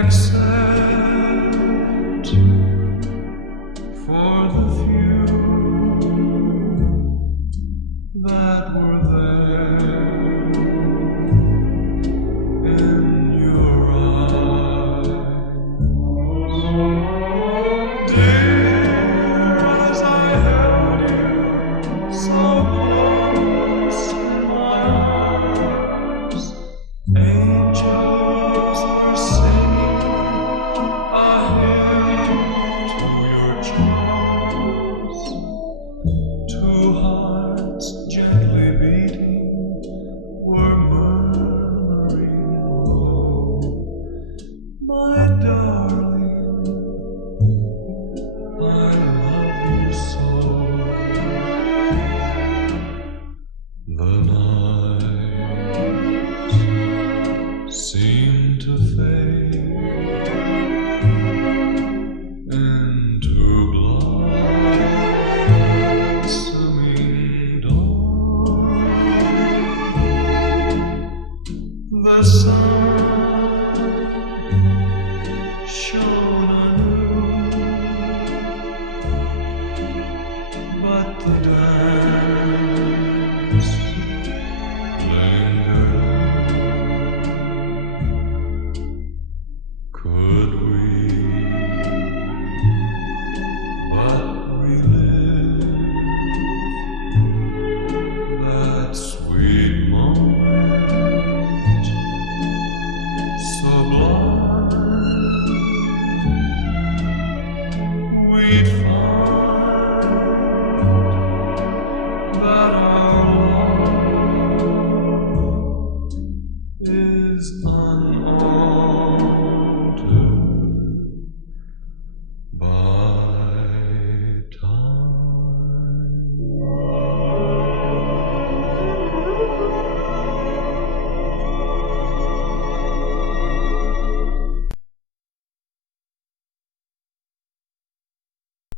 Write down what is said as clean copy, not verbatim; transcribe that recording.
Except for the few that were there in your eyes. Dear, as I held you so close in my arms, angels were singing a hymn to your charms. Two hearts gently beating were murmuring low, my darling, I love you so. The night seemed to fade into blossoming dawn. The sun